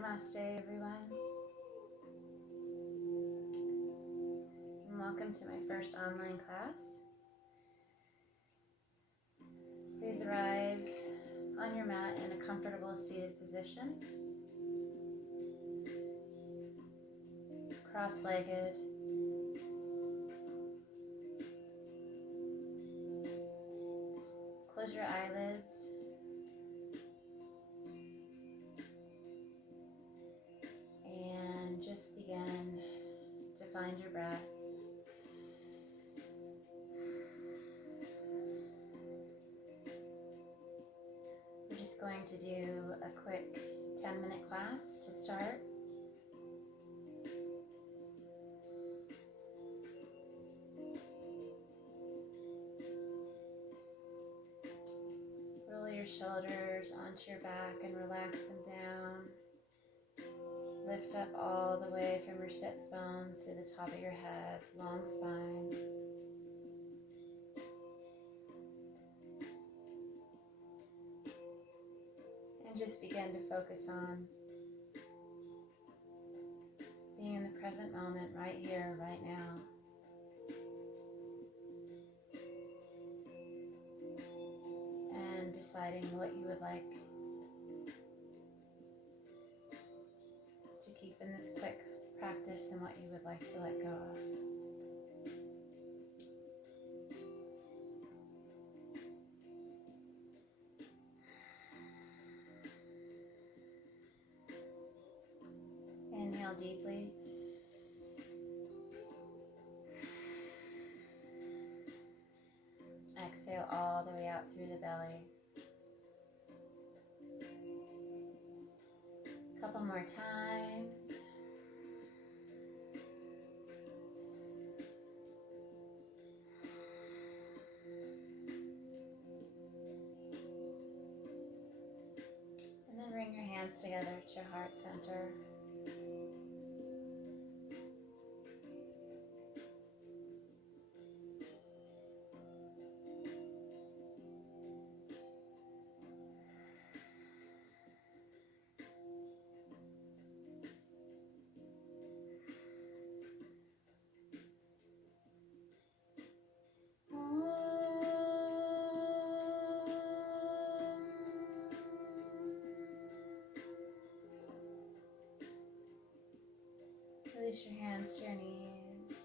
Namaste, everyone. And welcome to my first online class. Please arrive on your mat in a comfortable seated position, cross-legged. Close your eyelids. And just begin to find your breath. We're just going to do a quick 10-minute class to start. Roll your shoulders onto your back and relax them down. Lift up all the way from your sits bones to the top of your head, long spine. And just begin to focus on being in the present moment, right here, right now. And deciding what you would like to keep in this quick practice and what you would like to let go of. Inhale deeply. Exhale all the way out through the belly. A couple more times. And then bring your hands together at your heart center. Release your hands to your knees.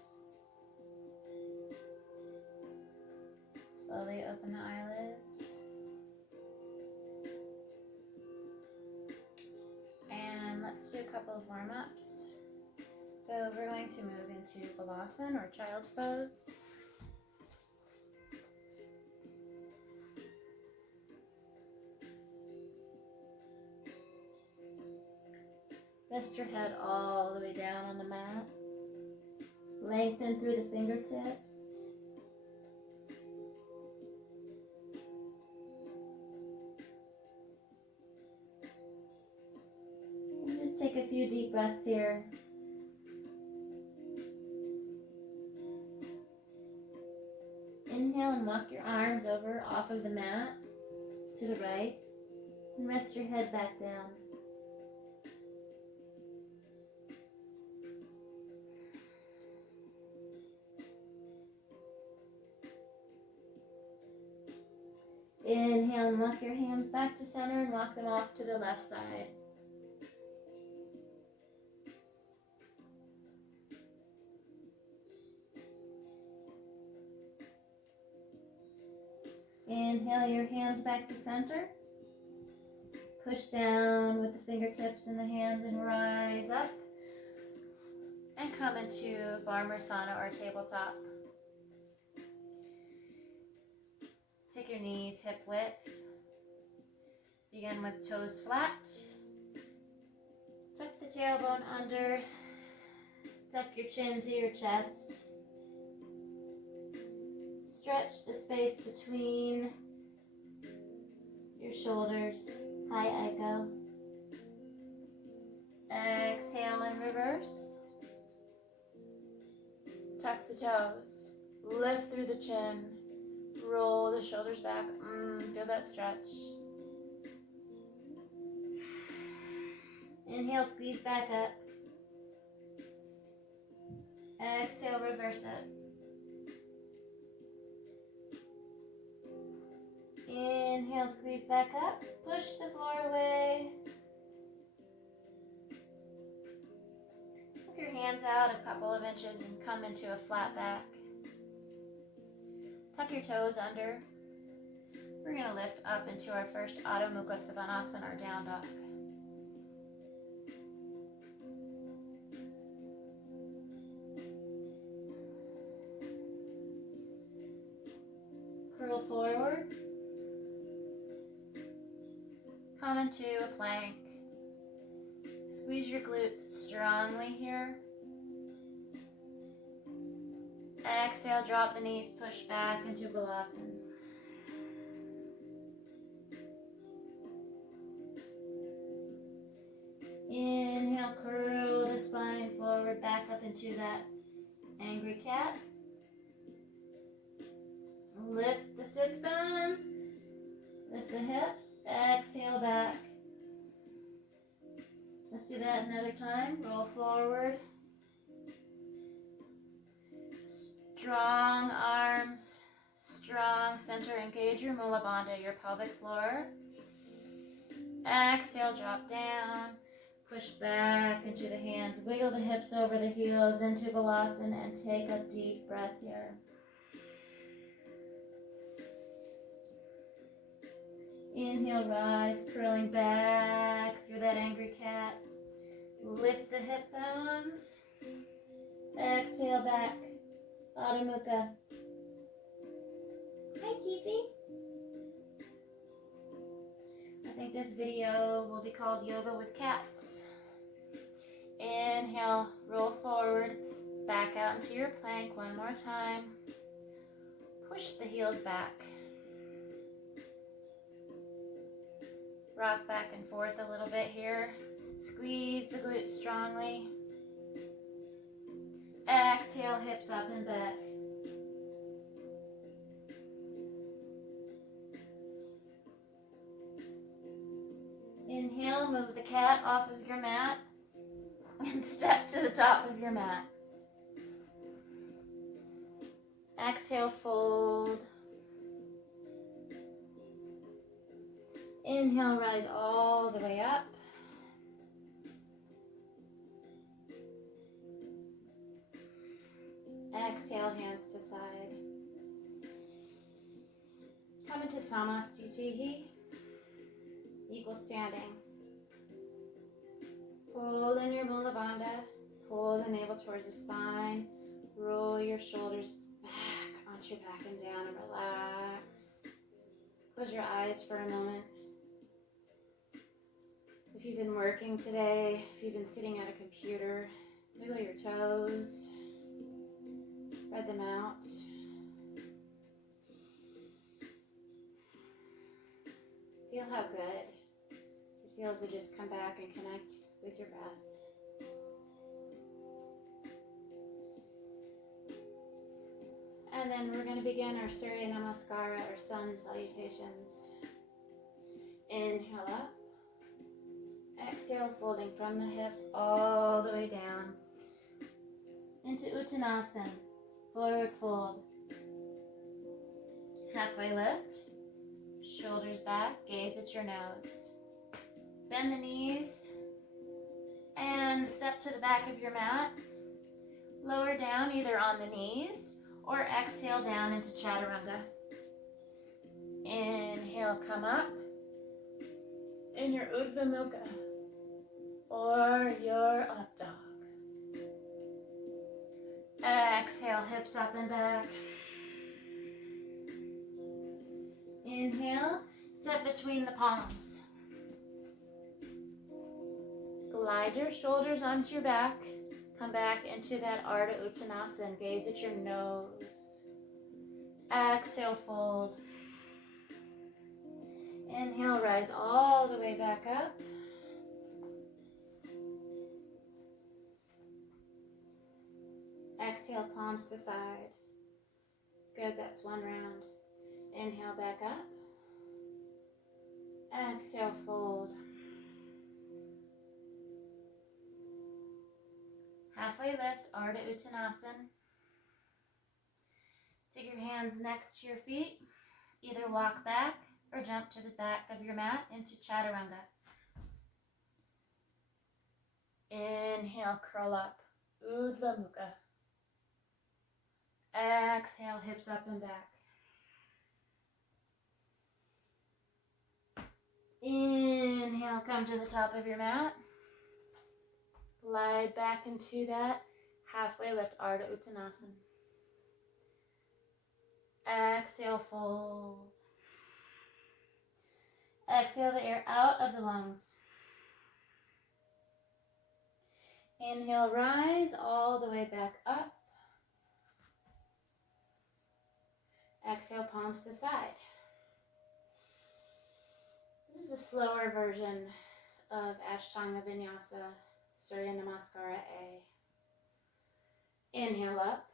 Slowly open the eyelids. And let's do a couple of warm-ups. So we're going to move into Balasana or Child's Pose. Rest your head all the way down on the mat. Lengthen through the fingertips. And just take a few deep breaths here. Inhale and walk your arms over off of the mat to the right. And rest your head back down. Inhale and walk your hands back to center and walk them off to the left side. Inhale your hands back to center. Push down with the fingertips and the hands and rise up. And come into Bharsasana or tabletop. Take your knees hip width. Begin with toes flat. Tuck the tailbone under. Tuck your chin to your chest. Stretch the space between your shoulders. High echo. Exhale and reverse. Tuck the toes. Lift through the chin. Roll the shoulders back. Feel that stretch. Inhale, squeeze back up. Exhale, reverse it. Inhale, squeeze back up. Push the floor away. Hook your hands out a couple of inches and come into a flat back. Tuck your toes under. We're going to lift up into our first Adho Mukha Svanasana, our down dog. Curl forward. Come into a plank. Squeeze your glutes strongly here. Exhale, drop the knees, push back into Balasana. Inhale, curl the spine forward, back up into that angry cat. Lift the sits bones, lift the hips, exhale back. Let's do that another time. Roll forward. Strong arms, strong center. Engage your Mula Bandha, your pelvic floor. Exhale, drop down. Push back into the hands. Wiggle the hips over the heels into Balasana and take a deep breath here. Inhale, rise, curling back through that angry cat. Lift the hip bones. Exhale back. Adho Mukha. Hi, Chiefy. I think this video will be called Yoga with Cats. Inhale, roll forward, back out into your plank one more time. Push the heels back. Rock back and forth a little bit here. Squeeze the glutes strongly. Exhale, hips up and back. Inhale, move the cat off of your mat and step to the top of your mat. Exhale, fold. Inhale, rise all the way up. Exhale, hands to side. Come into Samastitihi, equal standing. Pull in your Mula Bandha, pull the navel towards the spine, roll your shoulders back onto your back and down and relax. Close your eyes for a moment. If you've been working today, if you've been sitting at a computer, wiggle your toes. Spread them out. Feel how good it feels to just come back and connect with your breath. And then we're going to begin our Surya Namaskara, or sun salutations. Inhale up. Exhale, folding from the hips all the way down into Uttanasana. Forward fold. Halfway lift. Shoulders back. Gaze at your nose. Bend the knees. And step to the back of your mat. Lower down either on the knees or exhale down into Chaturanga. Inhale, come up in your Urdhva Mukha or your up dog. Exhale, hips up and back. Inhale, step between the palms. Glide your shoulders onto your back. Come back into that Ardha Uttanasana. Gaze at your nose. Exhale, fold. Inhale, rise all the way back up. Exhale, palms to side. Good, that's one round. Inhale, back up. Exhale, fold. halfway lift, Ardha Uttanasana. Take your hands next to your feet. Either walk back or jump to the back of your mat into Chaturanga. Inhale, curl up, Urdhva Mukha. Exhale, hips up and back. Inhale, come to the top of your mat. Glide back into that halfway lift, Ardha Uttanasana. Exhale, fold. Exhale the air out of the lungs. Inhale, rise all the way back up. Exhale, palms to side. This is a slower version of Ashtanga Vinyasa, Surya Namaskara A. Inhale up.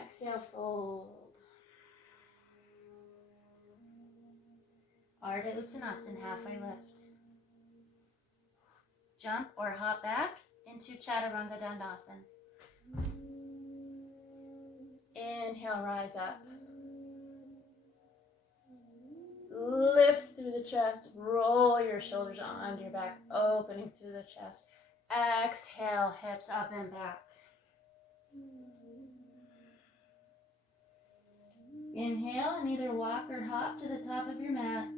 Exhale, fold. Ardha Uttanasana, halfway lift. Jump or hop back into Chaturanga Dandasana. Inhale, rise up. Lift through the chest, roll your shoulders onto your back, opening through the chest. Exhale, hips up and back. Inhale and either walk or hop to the top of your mat.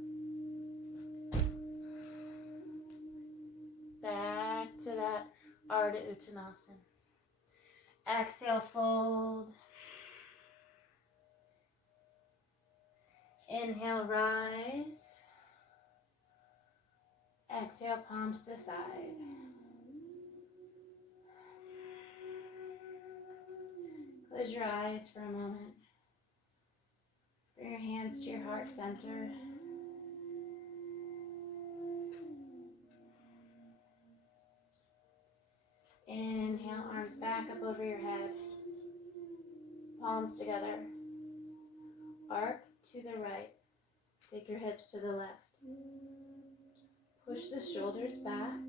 Back to that Ardha Uttanasana. Exhale, fold. Inhale, rise. Exhale, palms to side. Close your eyes for a moment. Bring your hands to your heart center. Inhale, arms back up over your head. Palms together. Arc to the right. Take your hips to the left. Push the shoulders back.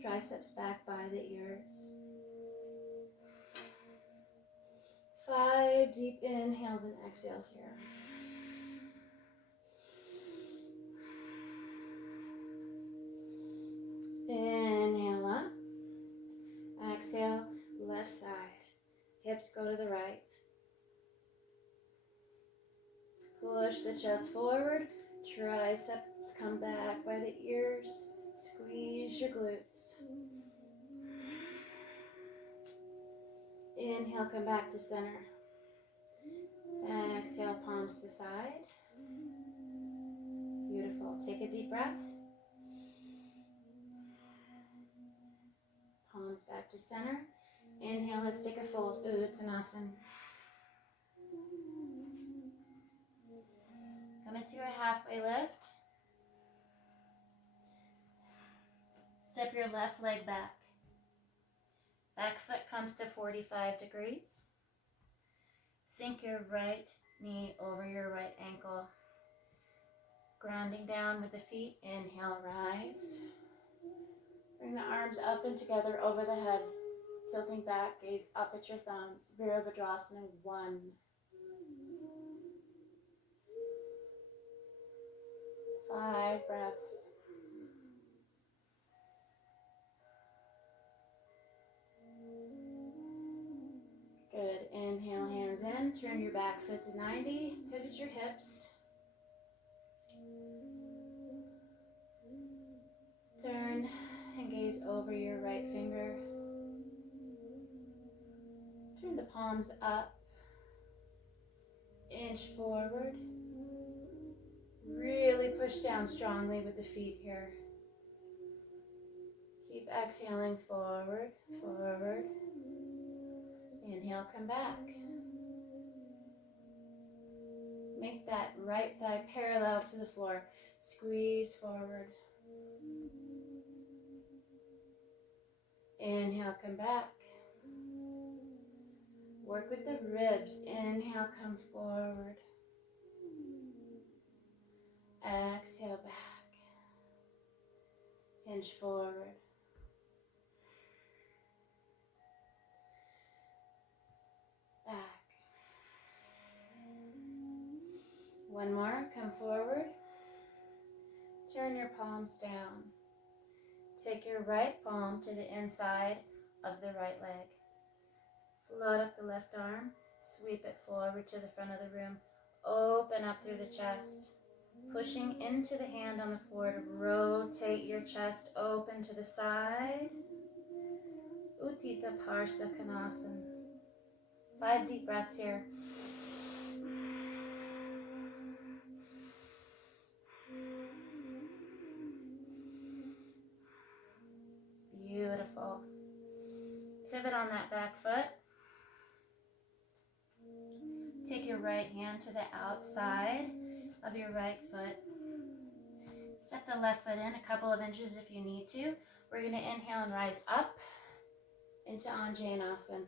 Triceps back by the ears. 5 deep inhales and exhales here. Inhale up. Exhale, left side. Hips go to the right. Push the chest forward. Triceps come back by the ears. Squeeze your glutes. Inhale, come back to center. Exhale, palms to side. Beautiful. Take a deep breath. Palms back to center. Inhale, let's take a fold. Uttanasana. Come into a halfway lift. Step your left leg back. Back foot comes to 45 degrees. Sink your right knee over your right ankle. Grounding down with the feet. Inhale, rise. Bring the arms up and together over the head. Tilting back, gaze up at your thumbs. Virabhadrasana 1. Five breaths. Good. Inhale, hands in. Turn your back foot to 90. Pivot your hips. Turn and gaze over your right finger. Turn the palms up. Inch forward. Really push down strongly with the feet here. Keep exhaling forward, forward. Inhale, come back. Make that right thigh parallel to the floor. Squeeze forward. Inhale, come back. Work with the ribs. Inhale, come forward. Exhale, back. Hinge forward. One more, come forward. Turn your palms down. Take your right palm to the inside of the right leg. Float up the left arm, sweep it forward to the front of the room. Open up through the chest. Pushing into the hand on the floor to rotate your chest open to the side. Utthita Parsa Konasana. 5 deep breaths here. Beautiful. Pivot on that back foot. Take your right hand to the outside of your right foot. Step the left foot in a couple of inches if you need to. We're going to inhale and rise up into Anjaneyasana,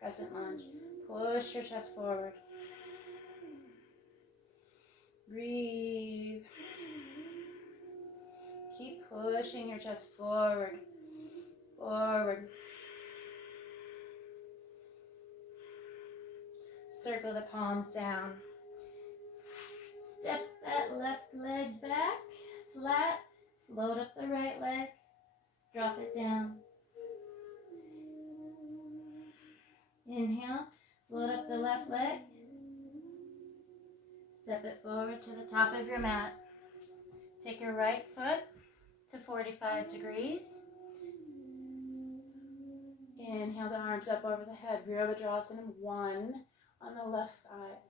crescent lunge. Push your chest forward. Breathe. Keep pushing your chest forward, forward. Circle the palms down. Step that left leg back, flat. Float up the right leg. Drop it down. Inhale, float up the left leg. Step it forward to the top of your mat. Take your right foot to 45 degrees. Inhale the arms up over the head. Virabhadrasana 1 on the left side.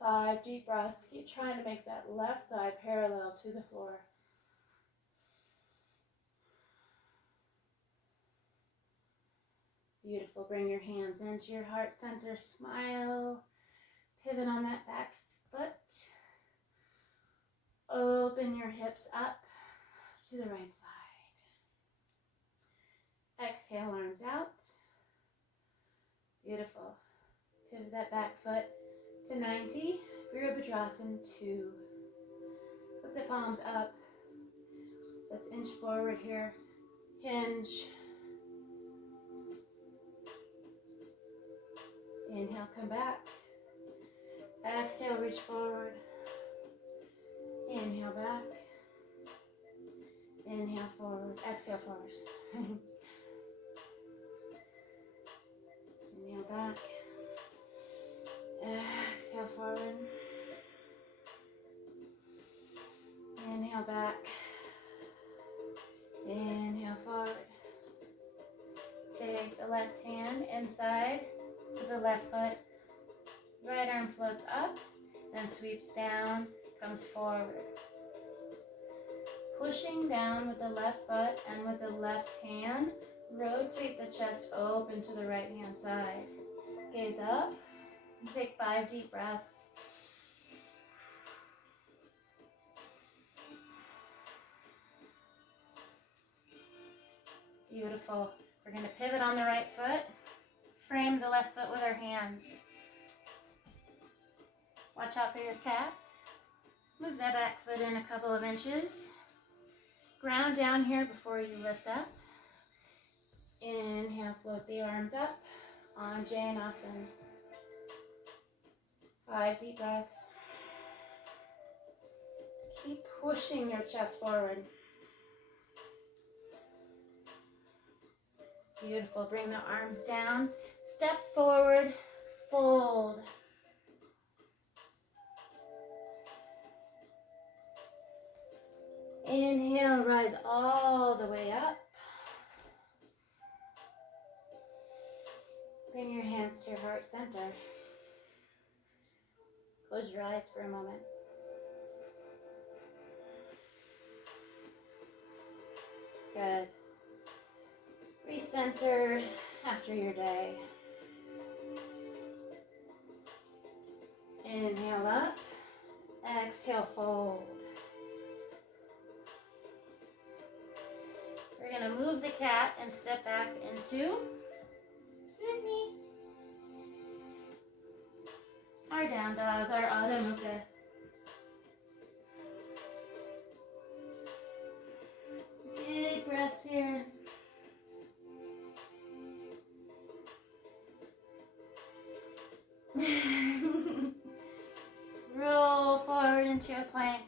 5 deep breaths. Keep trying to make that left thigh parallel to the floor. Beautiful. Bring your hands into your heart center. Smile. Pivot on that back foot. Open your hips up to the right side. Exhale, arms out. Beautiful. Pivot that back foot to 90. Virabhadrasana 2. Put the palms up. Let's inch forward here. Hinge. Inhale, come back. Exhale, reach forward. Inhale back. Inhale forward. Exhale forward. Inhale back. Exhale forward. Inhale back. Inhale forward. Take the left hand inside to the left foot. Right arm floats up, then sweeps down, comes forward. Pushing down with the left foot and with the left hand, rotate the chest open to the right hand side. Gaze up and take 5 deep breaths. Beautiful. We're going to pivot on the right foot, frame the left foot with our hands. Watch out for your cat. Move that back foot in a couple of inches. Ground down here before you lift up. Inhale, float the arms up. Anjaneyasana. 5 deep breaths. Keep pushing your chest forward. Beautiful. Bring the arms down. Step forward. Fold. Inhale, rise all the way up. Bring your hands to your heart center. Close your eyes for a moment. Good. Recenter after your day. Inhale up. Exhale, fold. We're going to move the cat and step back into, excuse me, our down dog, our Adho Mukha. Big breaths here. into a plank.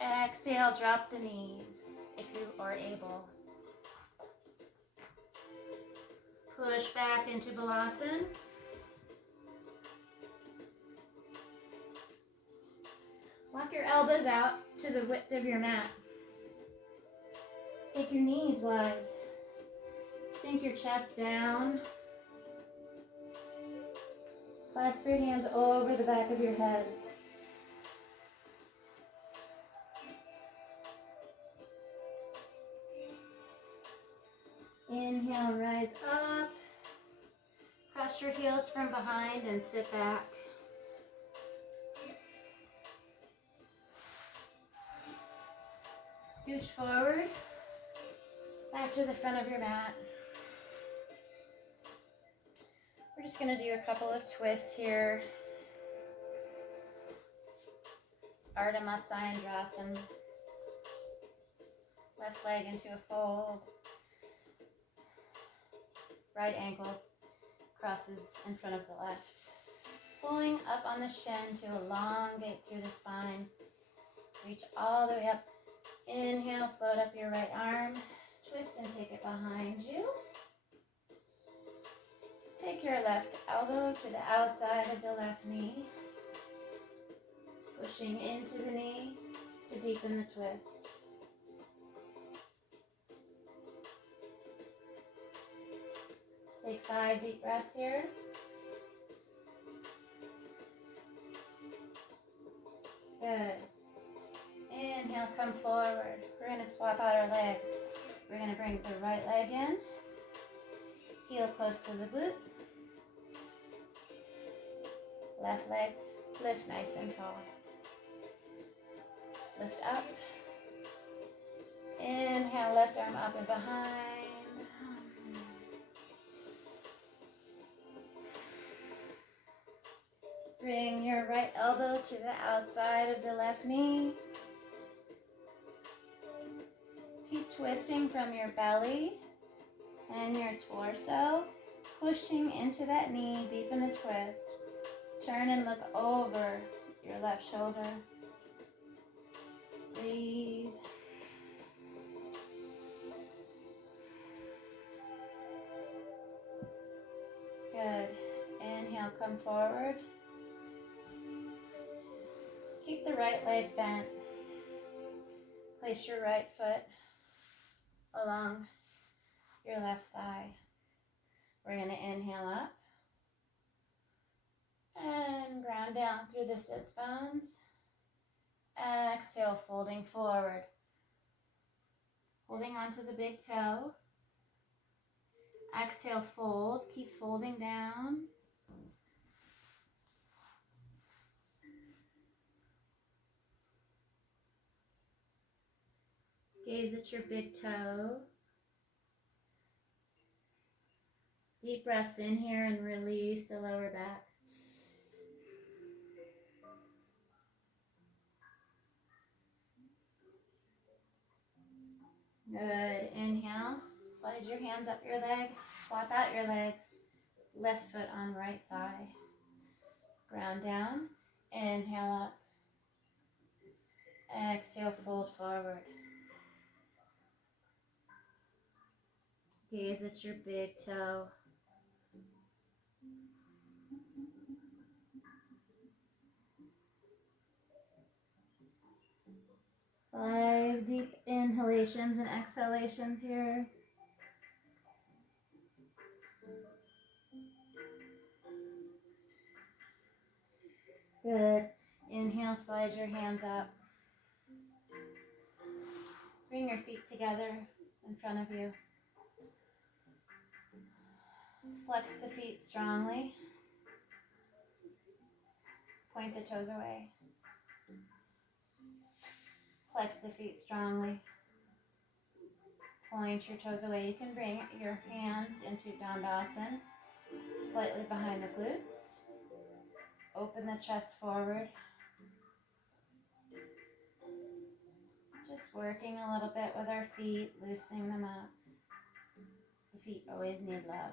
Exhale, drop the knees if you are able. Push back into Balasana. Walk your elbows out to the width of your mat. Take your knees wide. Sink your chest down. Clasp your hands over the back of your head. Inhale, rise up. Cross your heels from behind and sit back. Scooch forward, back to the front of your mat. We're just going to do a couple of twists here. Ardha Matsyendrasana. Left leg into a fold. Right ankle crosses in front of the left. Pulling up on the shin to elongate through the spine. Reach all the way up. Inhale, float up your right arm. Twist and take it behind you. Take your left elbow to the outside of the left knee. Pushing into the knee to deepen the twist. Take 5 deep breaths here. Good. Inhale, come forward. We're going to swap out our legs. We're going to bring the right leg in. Heel close to the glute. Left leg, lift nice and tall. Lift up. Inhale, left arm up and behind. Bring your right elbow to the outside of the left knee. Keep twisting from your belly and your torso, pushing into that knee, deepen the twist. Turn and look over your left shoulder. Breathe. Good. Inhale, come forward. Keep the right leg bent. Place your right foot along your left thigh. We're going to inhale up and ground down through the sits bones. Exhale, folding forward. Holding onto the big toe. Exhale, fold. Keep folding down. Gaze at your big toe. Deep breaths in here and release the lower back. Good. Inhale. Slide your hands up your leg. Swap out your legs. Left foot on right thigh. Ground down. Inhale up. Exhale, fold forward. Gaze at your big toe. Five deep inhalations and exhalations here. Good. Inhale, slide your hands up. Bring your feet together in front of you. Flex the feet strongly. Point the toes away. Flex the feet strongly. Point your toes away. You can bring your hands into Dandasana, slightly behind the glutes. Open the chest forward. Just working a little bit with our feet, loosening them up. The feet always need love.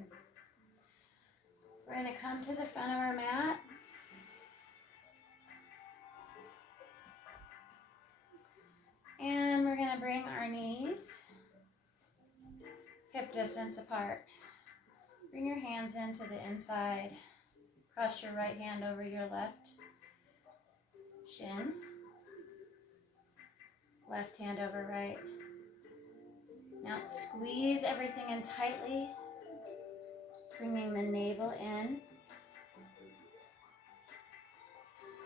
Good. We're going to come to the front of our mat. And we're going to bring our knees hip distance apart. Bring your hands into the inside. Cross your right hand over your left shin. Left hand over right. Now squeeze everything in tightly, bringing the navel in.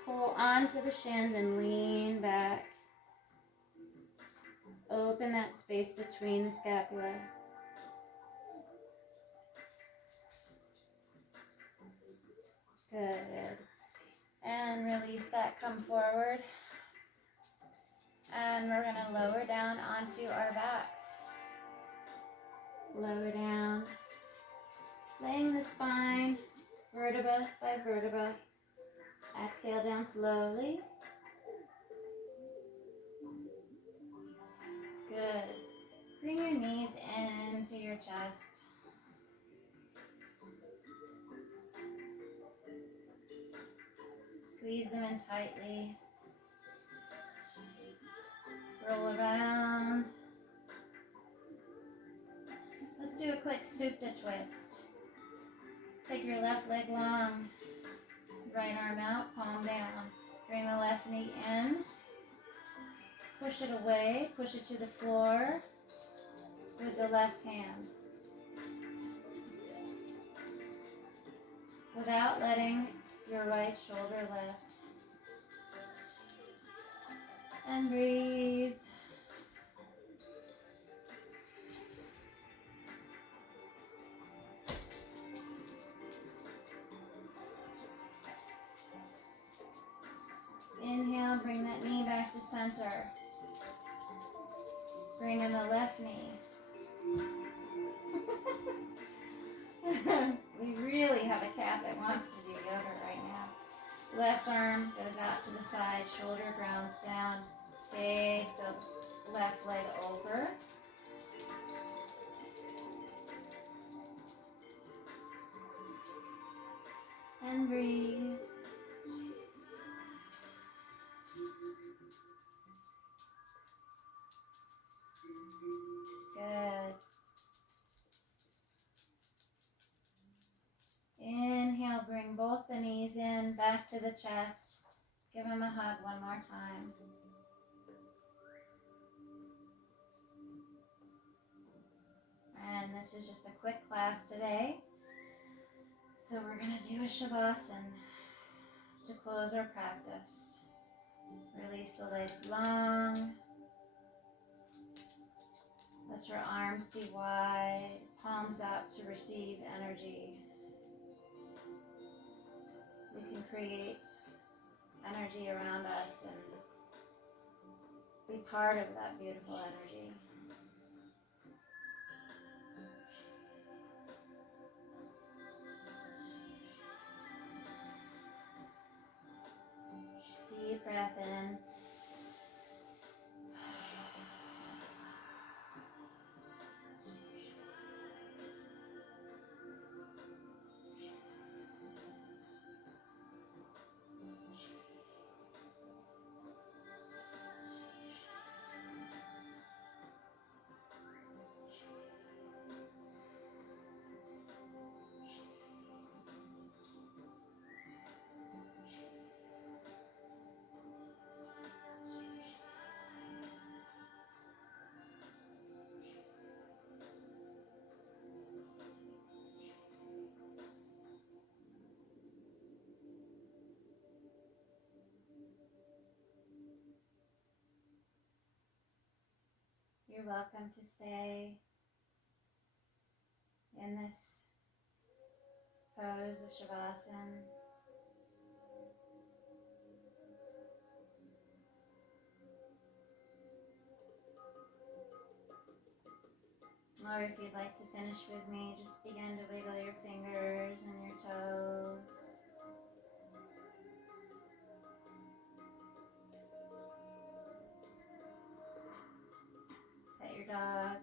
Pull onto the shins and lean back. Open that space between the scapula. Good. And release that, come forward. And we're going to lower down onto our backs. Lower down. Laying the spine, vertebra by vertebra. Exhale down slowly. Good. Bring your knees into your chest. Squeeze them in tightly. Roll around. Let's do a quick Supta twist. Take your left leg long. Right arm out, palm down. Bring the left knee in. Push it away. Push it to the floor with the left hand. Without letting your right shoulder lift. And breathe. Inhale, bring that knee back to center. Bring in the left knee. We really have a cat that wants to do yoga right now. Left arm goes out to the side, shoulder grounds down. Take the left leg over. And breathe. Good. Inhale, bring both the knees in, back to the chest. Give them a hug one more time. And this is just a quick class today. So we're going to do a Shavasana to close our practice. Release the legs long. Let your arms be wide, palms out to receive energy. We can create energy around us and be part of that beautiful energy. Deep breath in. You're welcome to stay in this pose of Shavasana. Or if you'd like to finish with me, just begin to wiggle your fingers and your toes. Pet your dog.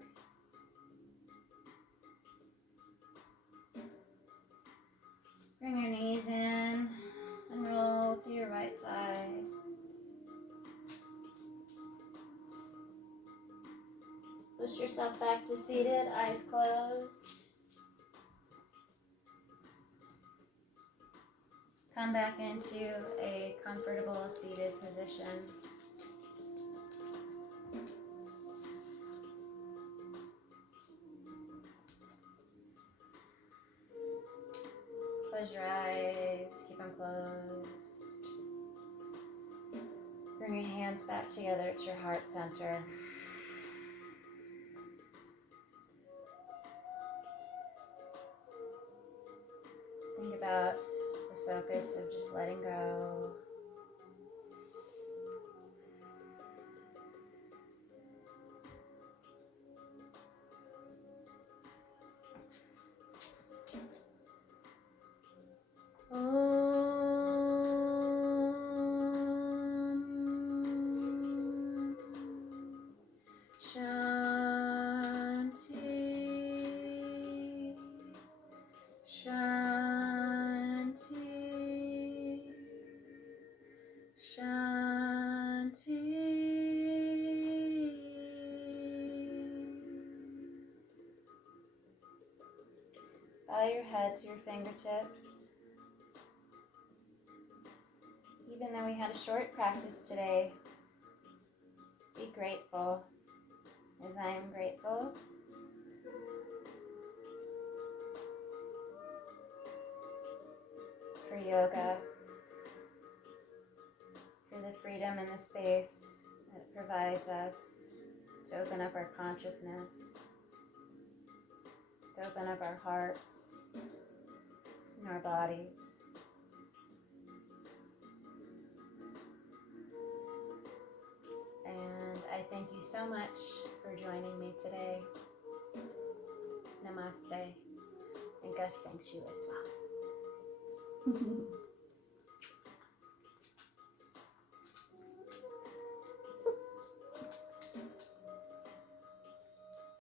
Push yourself back to seated, eyes closed. Come back into a comfortable seated position. Close your eyes, keep them closed. Bring your hands back together to your heart center. Think about the focus of just letting go. Shanti, Shanti, Shanti. Bow your head to your fingertips. Even though we had a short practice today, be grateful, as I am grateful. For yoga, for the freedom and the space that it provides us to open up our consciousness, to open up our hearts and our bodies. And I thank you so much for joining me today. Namaste. And Gus thanks you as well.